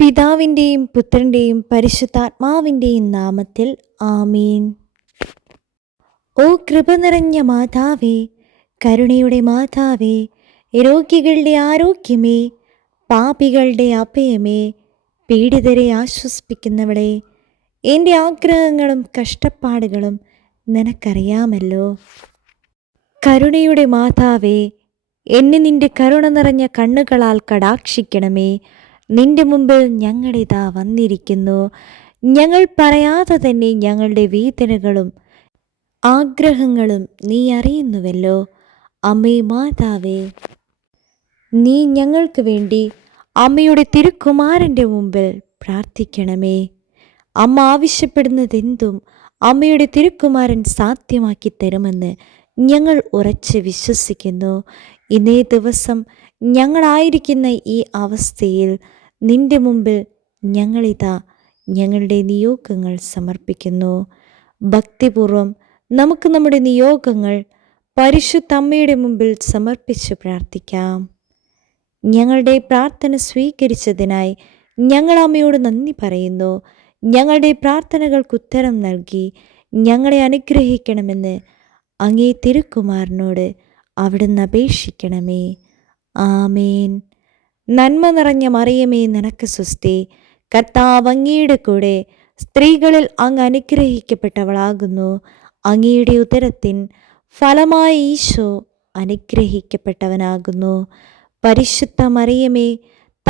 പിതാവിന്റെയും പുത്രന്റെയും പരിശുദ്ധാത്മാവിന്റെയും നാമത്തിൽ ആമീൻ. ഓ കൃപ നിറഞ്ഞ മാതാവേ കരുണയുടെ മാതാവേ രോഗികളുടെ ആരോഗ്യമേ പാപികളുടെ അഭയമേ പീഡിതരെ ആശ്വസിപ്പിക്കുന്നവളെ എന്റെ ആഗ്രഹങ്ങളും കഷ്ടപ്പാടുകളും നിനക്കറിയാമല്ലോ. കരുണയുടെ മാതാവേ എന്നെ നിന്റെ കരുണ നിറഞ്ഞ കണ്ണുകളാൽ കടാക്ഷിക്കണമേ. നിന്റെ മുമ്പിൽ ഞങ്ങളിതാ വന്നിരിക്കുന്നു. ഞങ്ങൾ പറയാതെ തന്നെ ഞങ്ങളുടെ വേദനകളും ആഗ്രഹങ്ങളും നീ അറിയുന്നുവല്ലോ. അമ്മേ മാതാവേ നീ ഞങ്ങൾക്ക് വേണ്ടി അമ്മയുടെ തിരുക്കുമാരന്റെ മുമ്പിൽ പ്രാർത്ഥിക്കണമേ. അമ്മ ആവശ്യപ്പെടുന്നതെന്തും അമ്മയുടെ തിരുക്കുമാരൻ സാധ്യമാക്കി തരുമെന്ന് ഞങ്ങൾ ഉറച്ച് വിശ്വസിക്കുന്നു. ഇന്നേ ദിവസം ഞങ്ങളായിരിക്കുന്ന ഈ അവസ്ഥയിൽ നിന്റെ മുമ്പിൽ ഞങ്ങളിതാ ഞങ്ങളുടെ നിയോഗങ്ങൾ സമർപ്പിക്കുന്നു. ഭക്തിപൂർവം നമുക്ക് നമ്മുടെ നിയോഗങ്ങൾ പരിശുദ്ധമ്മയുടെ മുമ്പിൽ സമർപ്പിച്ച് പ്രാർത്ഥിക്കാം. ഞങ്ങളുടെ പ്രാർത്ഥന സ്വീകരിച്ചതിനായി ഞങ്ങൾ അമ്മയോട് നന്ദി പറയുന്നു. ഞങ്ങളുടെ പ്രാർത്ഥനകൾക്ക് ഉത്തരം നൽകി ഞങ്ങളെ അനുഗ്രഹിക്കണമെന്ന് അങ്ങേ തിരുക്കുമാരനോട് അവിടുന്ന് അപേക്ഷിക്കണമേ. ആമേൻ. നന്മ നിറഞ്ഞ മറിയമേ നിനക്ക് സുസ്തി. കർത്താവ് അങ്ങയുടെ കൂടെ സ്ത്രീകളിൽ അങ്ങ് അനുഗ്രഹിക്കപ്പെട്ടവളാകുന്നു. അങ്ങയുടെ ഉദരത്തിൻ ഫലമായ ഈശോ അനുഗ്രഹിക്കപ്പെട്ടവനാകുന്നു. പരിശുദ്ധ മറിയമേ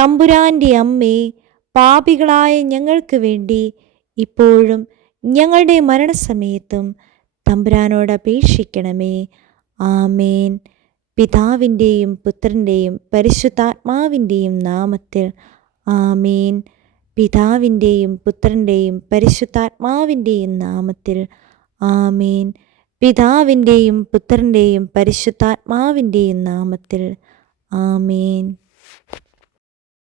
തമ്പുരാന്റെ അമ്മേ പാപികളായ ഞങ്ങൾക്ക് വേണ്ടി ഇപ്പോഴും ഞങ്ങളുടെ മരണസമയത്തും തമ്പുരാനോട് അപേക്ഷിക്കണമേ ആമേൻ. പിതാവിന്റെയും പുത്രന്റെയും പരിശുദ്ധാത്മാവിന്റെയും നാമത്തിൽ ആമേൻ. പിതാവിന്റെയും പുത്രന്റെയും പരിശുദ്ധാത്മാവിന്റെയും നാമത്തിൽ ആമേൻ. പിതാവിന്റെയും പുത്രന്റെയും പരിശുദ്ധാത്മാവിന്റെയും നാമത്തിൽ ആമേൻ.